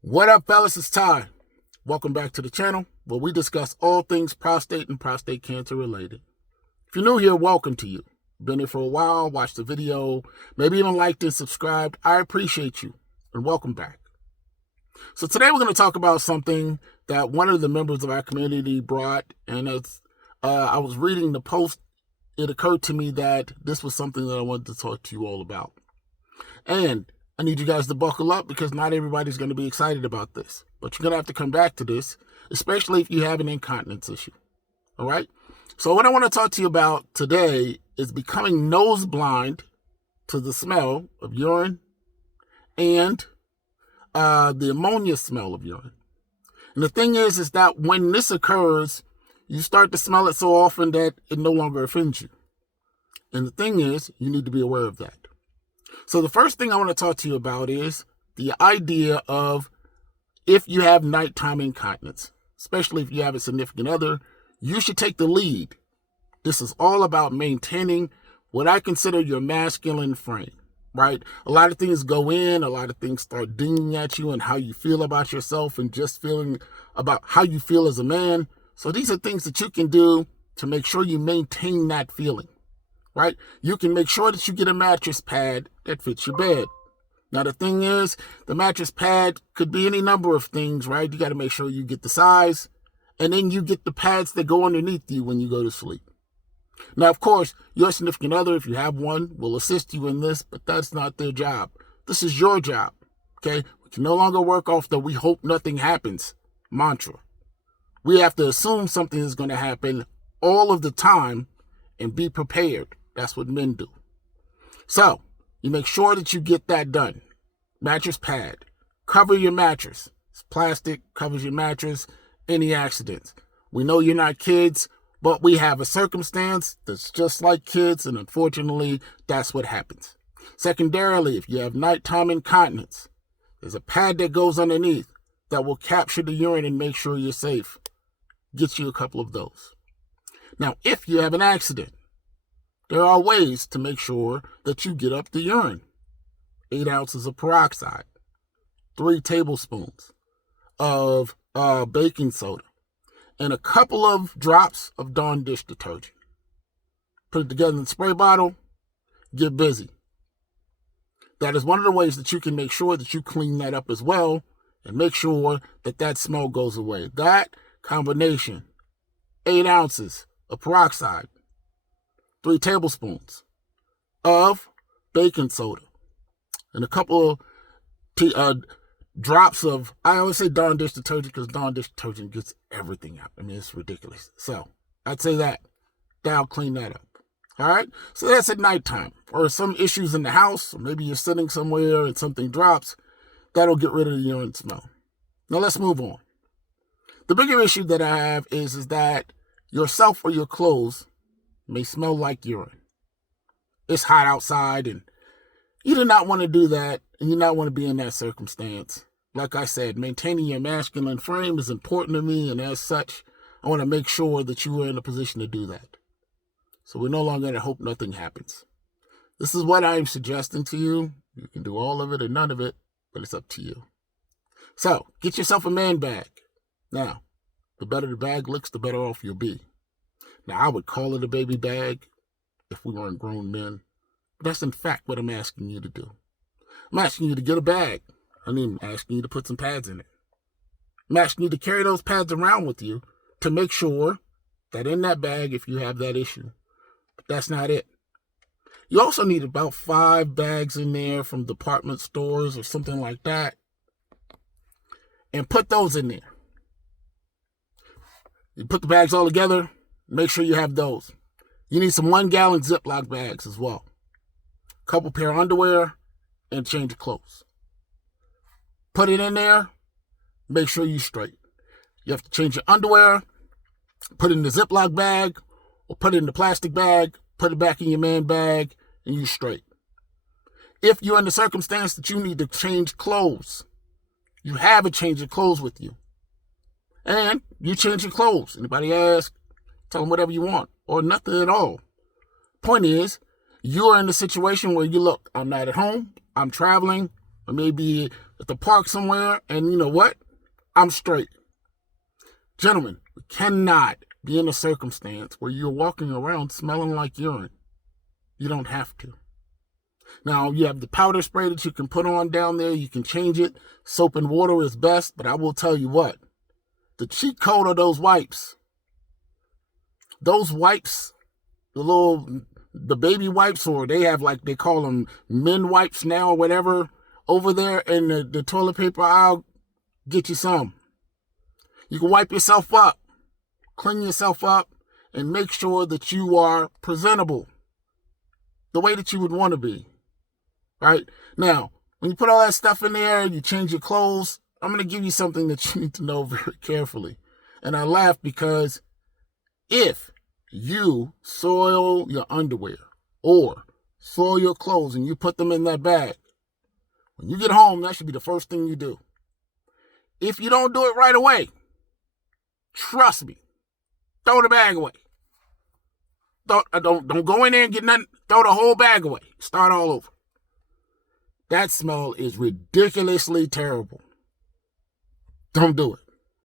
What up, fellas? It's Ty. Welcome back to the channel where we discuss all things prostate and prostate cancer related. If you're new here, welcome to you. Been here for a while, watched the video, maybe even liked and subscribed. I appreciate you and welcome back. So today we're going to talk about something that one of the members of our community brought, and as I was reading the post, it occurred to me that this was something that I wanted to talk to you all about. And I need you guys to buckle up because not everybody's going to be excited about this. But you're going to have to come back to this, especially if you have an incontinence issue. All right? So what I want to talk to you about today is becoming nose blind to the smell of urine and the ammonia smell of urine. And the thing is that when this occurs, you start to smell it so often that it no longer offends you. And the thing is, you need to be aware of that. So the first thing I want to talk to you about is the idea of if you have nighttime incontinence, especially if you have a significant other, you should take the lead. This is all about maintaining what I consider your masculine frame, right? A lot of things go in, a lot of things start dinging at you and how you feel about yourself and just feeling about how you feel as a man. So these are things that you can do to make sure you maintain that feeling. Right? You can make sure that you get a mattress pad that fits your bed. Now, the thing is, the mattress pad could be any number of things, right? You got to make sure you get the size, and then you get the pads that go underneath you when you go to sleep. Now, of course, your significant other, if you have one, will assist you in this, but that's not their job. This is your job, okay? We can no longer work off the "we hope nothing happens" mantra. We have to assume something is going to happen all of the time and be prepared. That's what men do. So, you make sure that you get that done. Mattress pad. Cover your mattress. It's plastic, covers your mattress. Any accidents. We know you're not kids, but we have a circumstance that's just like kids, and unfortunately, that's what happens. Secondarily, if you have nighttime incontinence, there's a pad that goes underneath that will capture the urine and make sure you're safe. Get you a couple of those. Now, if you have an accident, there are ways to make sure that you get up the urine. 8 ounces of peroxide, 3 tablespoons of baking soda, and a couple of drops of Dawn dish detergent. Put it together in the spray bottle, get busy. That is one of the ways that you can make sure that you clean that up as well and make sure that that smell goes away. That combination, 8 ounces of peroxide, 3 tablespoons of baking soda, and a couple of drops of, I always say Dawn dish detergent because Dawn dish detergent gets everything out. I mean, it's ridiculous. So I'd say that'll clean that up. All right. So that's at nighttime, or some issues in the house, or maybe you're sitting somewhere and something drops. That'll get rid of the urine smell. Now let's move on. The bigger issue that I have is that yourself or your clothes may smell like urine. It's hot outside and you do not want to do that, and you do not want to be in that circumstance. Like I said, maintaining your masculine frame is important to me, and as such, I want to make sure that you are in a position to do that. So we're no longer going to hope nothing happens. This is what I'm suggesting to you. You can do all of it or none of it, but it's up to you. So get yourself a man bag. Now, the better the bag looks, the better off you'll be. Now, I would call it a baby bag if we weren't grown men. But that's in fact what I'm asking you to do. I'm asking you to get a bag. I'm asking you to put some pads in it. I'm asking you to carry those pads around with you to make sure that in that bag, if you have that issue. But that's not it. You also need about 5 bags in there from department stores or something like that. And put those in there. You put the bags all together. Make sure you have those. You need some 1-gallon Ziploc bags as well. A couple pair of underwear and change of clothes. Put it in there. Make sure you're straight. You have to change your underwear, put it in the Ziploc bag, or put it in the plastic bag, put it back in your man bag, and you're straight. If you're in the circumstance that you need to change clothes, you have a change of clothes with you. And you change your clothes. Anybody ask, tell them whatever you want, or nothing at all. Point is, you're in a situation where you look, I'm not at home, I'm traveling, or maybe at the park somewhere, and you know what? I'm straight. Gentlemen, we cannot be in a circumstance where you're walking around smelling like urine. You don't have to. Now, you have the powder spray that you can put on down there. You can change it. Soap and water is best, but I will tell you what. The cheat code of those wipes, the baby wipes, or they have they call them men wipes now or whatever, over there in the toilet paper aisle, get you some. You can wipe yourself up, clean yourself up, and make sure that you are presentable the way that you would want to be. Right? Now, when you put all that stuff in there, you change your clothes, I'm going to give you something that you need to know very carefully. And I laugh because if you soil your underwear or soil your clothes and you put them in that bag, when you get home, that should be the first thing you do. If you don't do it right away, trust me, throw the bag away. Don't go in there and get nothing. Throw the whole bag away. Start all over. That smell is ridiculously terrible. Don't do it.